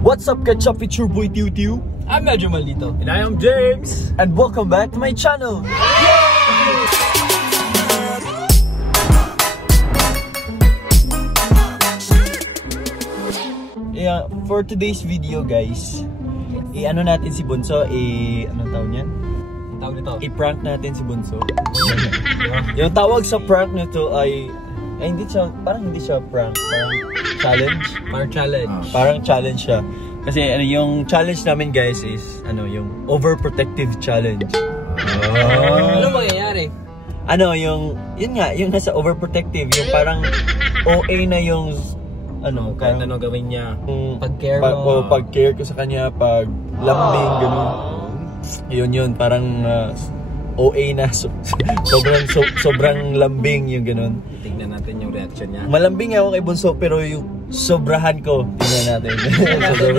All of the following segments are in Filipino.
What's up, Ketchup? It's your boy Tiu Tiu. I'm Medyo Maldito. And I am James. And welcome back to my channel. Yeah, for today's video, guys, ano natin si Bunso, anong tawag niyan? Tawag nito. I-prank natin si Bunso. Yung tawag sa prank nito ay hindi siya, parang hindi siya prank, parang challenge. Parang challenge siya. Kasi yung challenge namin, guys, is yung overprotective challenge. Ano mangyayari? Yun nga, yung nasa overprotective, yung parang OA na yung kahit ano gawin niya. Pag-care pag-care ko sa kanya, pag lambing, ganun. Yun, parang OA na, sobrang lambing yung ganun. Tingnan natin yung reaction niya. Malambing ako kay Bunso, pero yung sobrahan ko, tingnan natin.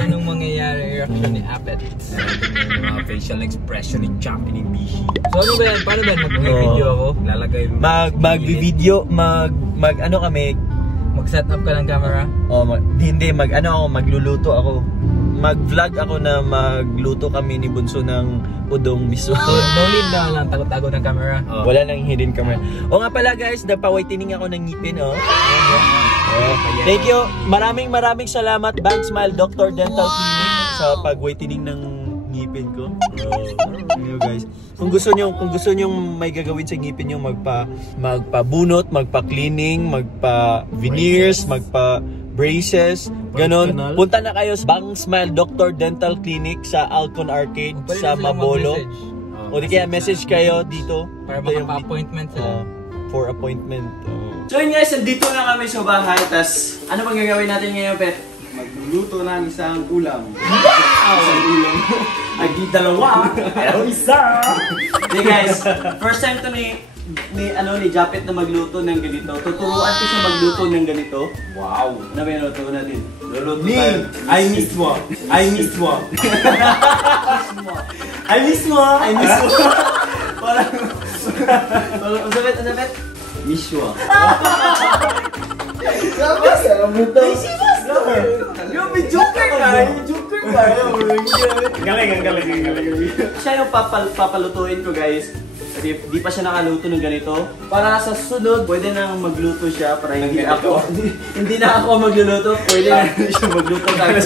Anong mangyayari reaction ni Apet? Yung mga facial expression ni Champion ni Bishi. So ano ba yan? Paano ba? Mag-video ako? Lalagay mo. Mag-video, kami. Mag-set up ka ng camera? Magluluto ako. Mag-vlog ako na magluto kami ni Bunso ng udong miso. So, no need na lang tago-tago ng camera? Wala nang hidden camera. O nga pala, guys, nagpa-whitening ako ng ngipin, Thank you. Maraming salamat, Bang Smile Doctor Dental Clinic, sa pag-whitening ng ngipin ko. Guys, kung gusto niyo may gagawin sa ngipin niyo, magpabunot, magpa-cleaning, magpa-veneers, magpa-braces, ganon. Punta na kayo sa Bang Smile Doctor Dental Clinic sa Alcon Arcade sa Mabolo. O di kaya message kayo dito para makapa-appointment sila. For appointment. So yun, guys, nandito na kami sa bahay. Tas ano bang gagawin natin ngayon, Pet? Magluluto ng isang ulam. Isang ulam. Ay, di dalawa. Pero isa. Okay, guys, first time to ni Japet na magluto ng ganito. Tuturuan ko siya magluto ng ganito. Wow. Ano ba yung luto natin? Luluto tayo. I miss mo. Parang, usapit. Mishwa. Yung joker ka. Galing. Siya yung papalutuin ko, guys. Kasi di pa siya nakaluto ng ganito. Para sa sunod, pwede nang magluto siya para hindi na ako magluluto. Pwede na siya magluto kagad.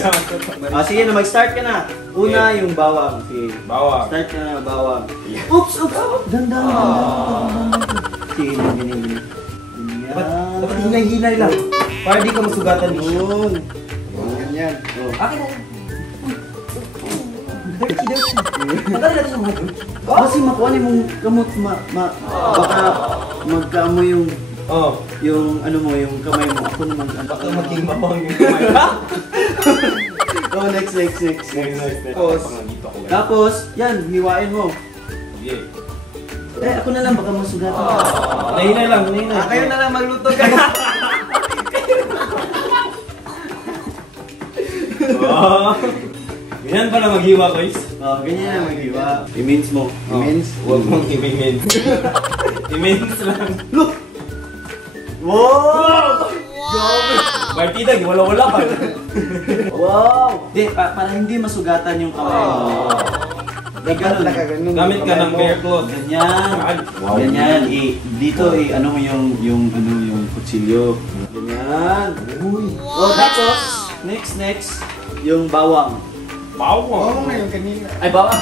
Sige na, mag-start ka na. Una, yung bawang. Sige. Bawang. Start ka na, bawang. Oops! Dandan. Sige, ganyan. Dapat hinay-hinay lang. Para di ka masugatan Yun. Ganyan. Akin na. Dirty. Pagkali natin sa mga dirty. Kasi makuha niyo mong gamot, baka magkaamoy yung yung kamay mo. Ako naman, Baka maging mapang yung kamay. next. Next. Tapos, yan, hiwain mo. Okay. Ako na lang, baka masugatan. Hinay lang. Kayo na lang magluto, guys. Ganyan pala maghiwa, guys. Ganyan na maghiwa. I-mince mo. Huwag mong i-mince. I-mince lang. Look! Wow! Partida, wala pa. Wow! Para hindi masugatan yung kamay mo. Ganun. Gamit ka ng bare cloth. Ganyan. Wow. Ganyan. Dito, ano mo yung kutsilyo. Ganyan. Tapos, next, yung bawang. Bawang. Ay, bawang.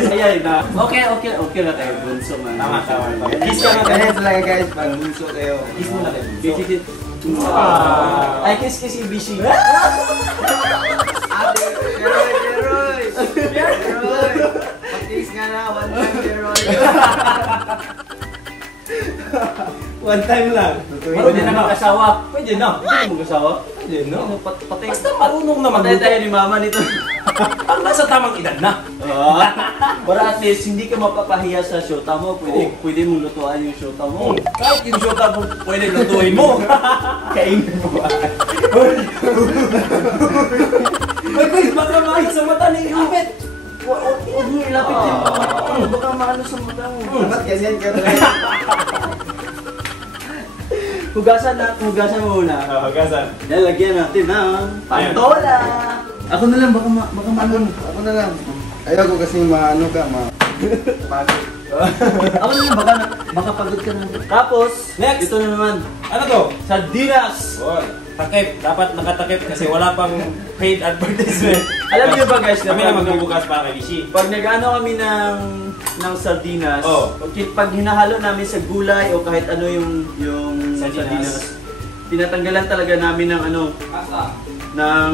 Ayan na. Okay na tayo, Bunso, man. Tama. Kiss ka na tayo. Ganyan talaga, guys. Pag bunso kayo. Kiss mo na tayo. Kiss. Ay, kiss si Bishi. Ate, Jeroy. Mag-kiss nga na. One time, Jeroy. One time lang. Pwede na mag-asawa. Pwede na. Pwede na mag-asawa. Pwede na. Patay. Basta marunong naman. Patay tayo ni mama nito. Ang nasa tamang edad na. Para at least hindi ka mapapahiya sa shota mo. Pwede mong lutuan yung shota mo. Kahit yung shota mo, pwede lutuin mo. Kainin mo. Ay, guys, baka makahit sa mata ni Apet. Huwag mo ilapit yung baka maano sa mata mo. Dapat ganyan ka rin. Hugasan mo muna. Hagasan. Yan, lagyan natin ng patola. Ako na lang, baka Ako na lang. Ayoko kasi maano ka, pagod. Ako na lang, baka pagod ka na. Tapos, Next. ito na naman. Ano to? Sardinas. Boy, takip. Dapat nakatakip kasi wala pang paid advertisement. Alam niyo ba guys, Kami na magbubukas para kay Bishi. pag nag-ano kami ng sardinas, Oh. pag hinahalo namin sa gulay o kahit ano yung Sardinas. tinatanggalan talaga namin ng ng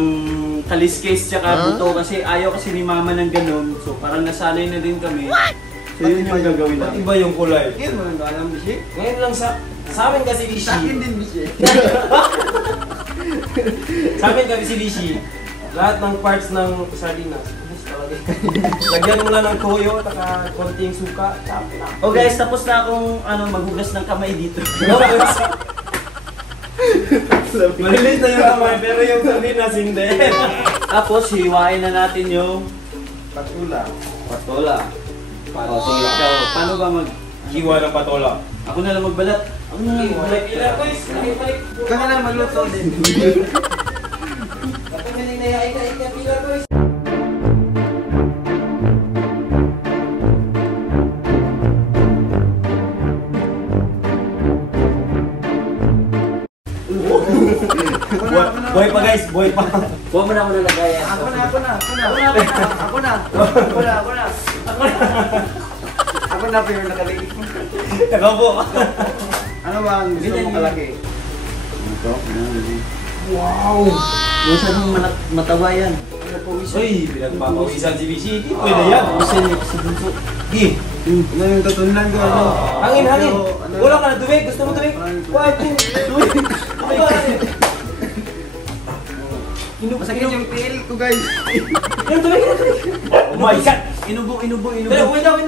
kaliskes tsaka buto kasi ayaw kasi ni mama ng ganun. So parang nasanay na din kami. So yun yung gagawin Ba't namin. iba yung kulay? Hindi mo lang alam, Bishi. Ngayon lang sa amin kasi Bishi. Sa akin din, Bishi. Sa amin kasi Bishi. Lahat ng parts ng sardinas. Ubus talaga. Lagyan mo lang ng toyo at konting suka. Tapos na. Oh guys, tapos na akong maghugas ng kamay dito. Malilit na yung kamay pero yung sardinas hindi. Tapos hiwain na natin yung Patula. patola. Oh, sige, ikaw, paano ba Hiwa ng patola. Ako na lang magbalat. Ako na lang magbalat. Ilan guys? Nakibalik. Ikaw na lang magluto din. Boy pa guys, boy pa. Huwag mo na ako nalagayan. Ako na. Ako na pero nakaligit mo. Ikaw po. Ano ba ang gusto mo kalaki? Ito? Wow! Masyadong mataba yan. Uy, pinagpapawisan si Bishi. Hindi pwede yan. Masyadong sa bunso. Gi. Ano yung tutunan ko? Ano? Hangin. Ano? Wala ka na tubig. Gusto mo tubig? What? Masakit yung tail ko, guys. Oh my God. Inubo. Pero wait lang.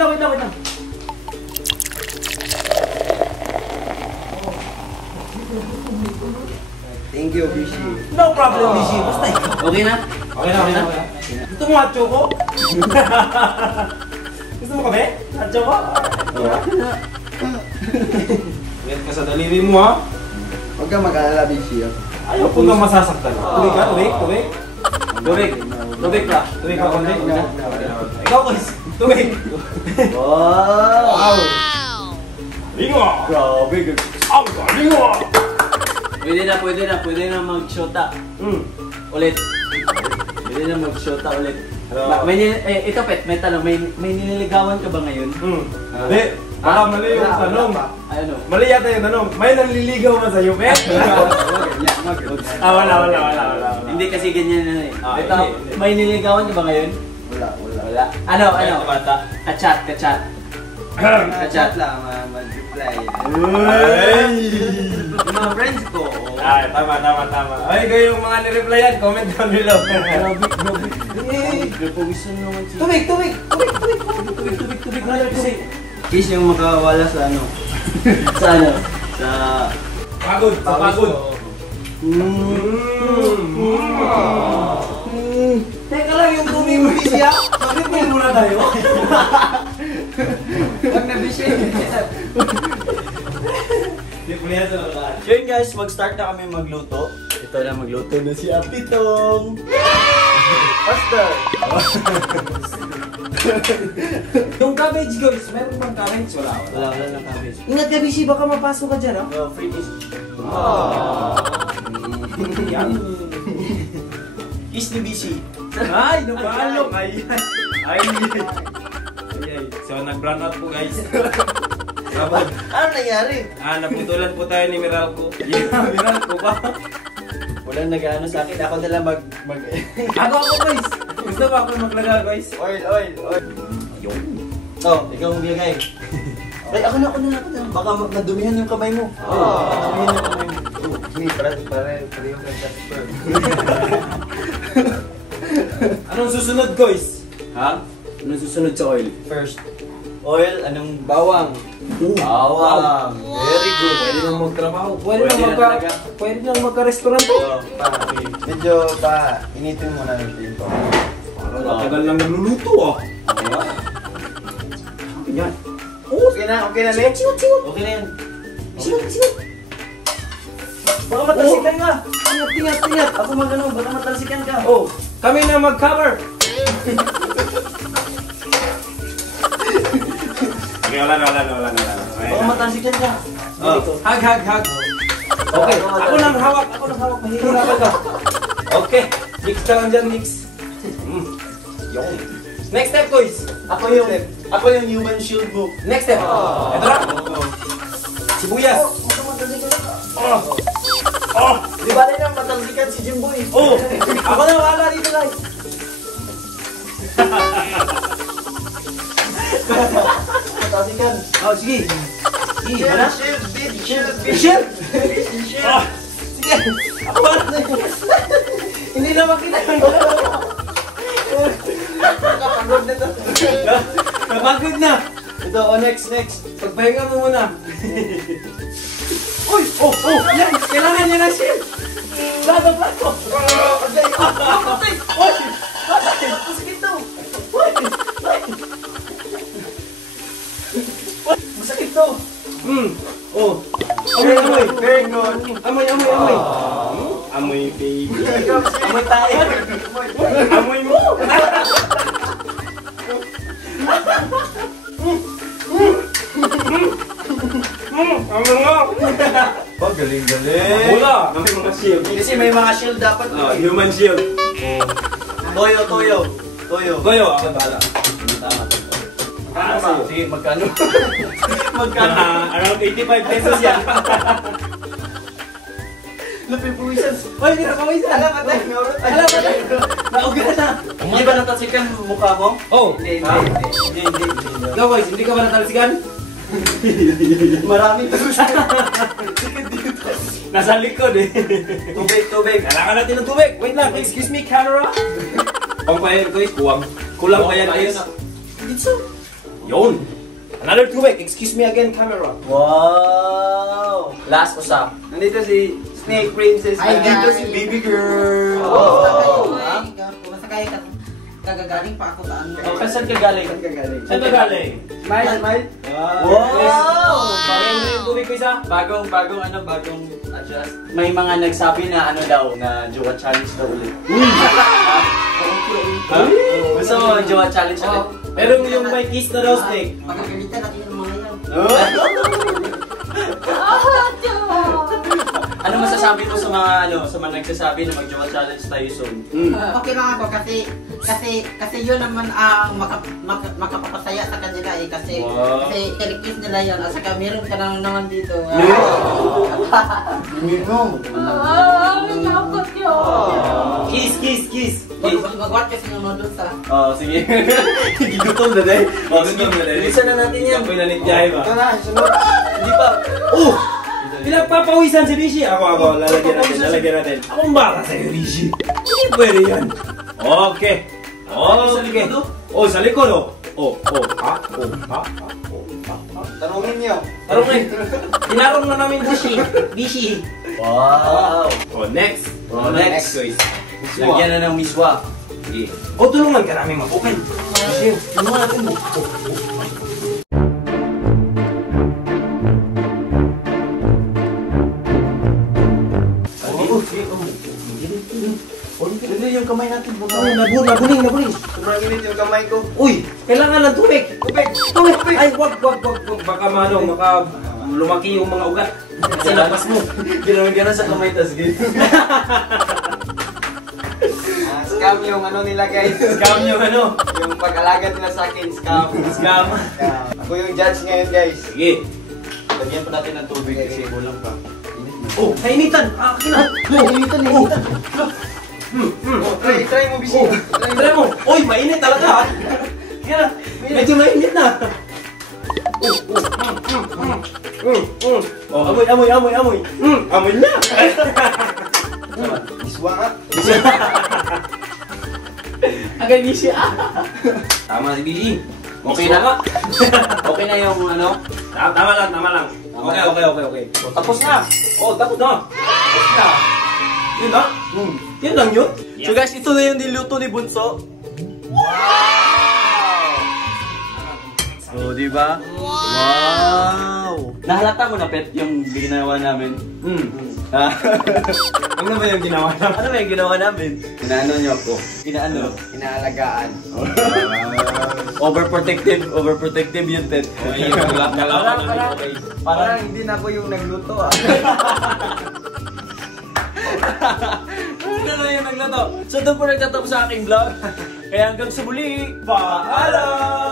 Thank you, Bishi. No problem, Bishi. Basta ikaw. Okay na? Okay na. Gusto mo hot choco? Gusto mo kape? Hot choco? Wait ka sa daliri mo ha. Huwag ka mag-alala, Bishi. Ayaw po nang masasaktan. Tubig ka? Tubig? Tubig ka konti. Ikaw boys. Tubig. Wow! Lingo! Grabe. Ang lingo! Pwede na mag-shota. Ulit. Pwede na mag-shota ulit. Ito pet, may tanong, may nililigawan ka ba ngayon? Hindi. Baka mali yung tanong. Ano? Mali yata yung tanong. May nanliligaw na sa'yo, pet? Wala. Hindi kasi ganyan na eh. Ito, hindi. may nililigawan ka ba ngayon? Wala. Ano? Bata. Kachat. Chat lang, mag-reply. Yung mga friends ko. Ay, tama. Ay, kayo yung mga nireplyan, comment down below. Pawisan naman siya. Tubig! Kiss yung makawala sa ano? Sa ano? Sa... Pagod. Teka lang yung bumibis ya. Bakit mo muna tayo? Huwag na, Bishi. Hindi po yan sa lakaan. Yun guys, mag-start na kami magluto. Ito na, magluto na si Apitong. Pastor! Yung cabbage guys, meron bang cabbage? Wala na cabbage. Ingat ka, Bishi, baka mapasok ka dyan, ha? Free kiss. Yan. Kiss ni BC. Ay, napalok! Ay. So, nag-brown out po, guys. Sabon. Ano nangyari? Naputulan po tayo ni Meralco. Meralco pa. Walang nag-ano sa akin. Ako na lang mag... Ako, guys. Gusto ba ako maglaga, guys? Oil. Ayun. Oh, ikaw maglagay. Ay, ako na. Baka madumihan yung kamay mo. Madumihan yung kamay mo. Hindi, pareho kang Casper. Anong susunod, guys? Ha? Anong susunod sa oil? First. Oil, anong... Bawang. Bawang. Very good. Pwede nang magtrabaho. Pwede na talaga. Pwede nang magka-restaurant to. Medyo initin mo na natin ito. Parang tagal lang nagluluto, ah. Yan. Okay na, Len? Okay na yan. Baka matalsikan ka. Ingat. Ako magano, baka matalsikan ka. Oh, kami na mag-cover. Okay, wala na. Baka matalsikan ka. Hag. Okay, ako nang hawak. Mahihirapan ka. Okay, mix ka lang dyan, mix. Next step, guys. Ako yung human shield mo. Next step. Ito na. Sibuyas. Di ba rin ang matalsikan si Jimboy? Oh, ako na wala dito, guys. Matalsikan. Oh, sige. Shield! Hindi na makita. Napagod na. Ito, next. Pagpahinga mo muna. Uy! Oh! Yan! Kailangan niya ng shield! Plato! Patay! Uy! Patay! Masakit to! Uy! Masakit to! Oh! Amoy! Very good! Amoy! Amoy, baby! Amoy tayo! Amoy mo! Amoy mo! Oh, galing! Wala! May mga shield. Kasi may mga shield dapat. Human shield. Toyo! Goyo, ako bahala. Ano? Sige, magkano? Around 85 pesos yan. Napipuwisan. Uy, hindi na kawisan. Alam, patay! Nauga na! Hindi ba natalsikan mukha mo? Oh! Hindi. Ikaw guys, hindi ka ba natalsikan? Maraming Nasa likod eh. tubig. Kailangan natin ng tubig. Wait lang, excuse me camera. Pang pahin guys, kulang pa yan guys. Yun. Another tubig, excuse me again camera. Wow! Last usap. Nandito si Snake Princess. Hi, Nandito guys. si Baby Girl. Basta kayo kagagaling pa ako sa ano. Saan ka galing? Saan ka galing? Smile. Wow! Parang yung tubig ko isa. Bagong adjust. May mga nagsabi na ano daw, na Jowa Challenge daw ulit. Ha? Gusto mo Jowa Challenge ulit? Pero yung may kiss na daw snake. Pagkagalitan natin yung mga yan. Ano masasabi mo sa mga nagsasabi na mag-Jowa Challenge tayo soon? Okay lang ako kasi yun naman ang makapapasaya sa kanila eh kasi Wow. request nila yan at saka meron ka naman dito. Kiss! Mag-watch kasi ng noodles sa. Oh, sige. Gigutom na dahil. Oh, sige. Bilisan na natin yan. Ako'y nanityahe ba? Ito na, sunod. Hindi pa. Oh! Pinagpapawisan si Rishi. Ako. Lalagyan natin. Akong baka sa'yo, Rishi. Hindi pwede yan. Okay. Oh, sa likod, oh. Ha? Tanungin niyo. Tarong Tinarong na namin Rishi. Wow! Oh, next. Next. guys. Lagyan na ng miswa. Sige. O, tulungan ka namin mabukan. Sige, tulungan natin mo. Hindi yung kamay natin. Nabuning. Sobrang init yung kamay ko. Uy, kailangan ng tubig. Tubig. Ay, wag. Baka lumaki yung mga ugat. Sa lapas mo. Ginawin ka na sa kamay, tas gito. Scam yung ano nila guys. Scam yung ano. Yung pag-alaga nila sa akin, scam. Scam. Ako yung judge ngayon guys. Sige. Lagyan pa natin ng tubig kasi kulang pa. Oh, kainitan. Initan. Try mo, Bisi. Try mo. Uy, mainit talaga. Kaya, medyo mainit na. Oh, amoy. Amoy na. Iswa nga. Agay busy. Tama si Biji. Okay na. Okay na yung ano. Tama lang. Okay. Tapos na. Oh, tapos na. Yun na? Yun lang yun? So guys, ito na yung niluto ni Bunso. Wow! So, di ba? Wow! Nahalata mo na, Pet, yung ginawa namin. Ano ba yung ginawa namin? Ano ba yung ginawa namin? Inaano niyo ako? Inaano? Inaalagaan. Overprotective yun, Pet. Parang hindi na ako yung nagluto ah. Ano na yung naglato? So doon po nagtatapos sa aking vlog. Kaya hanggang sa muli, paalam!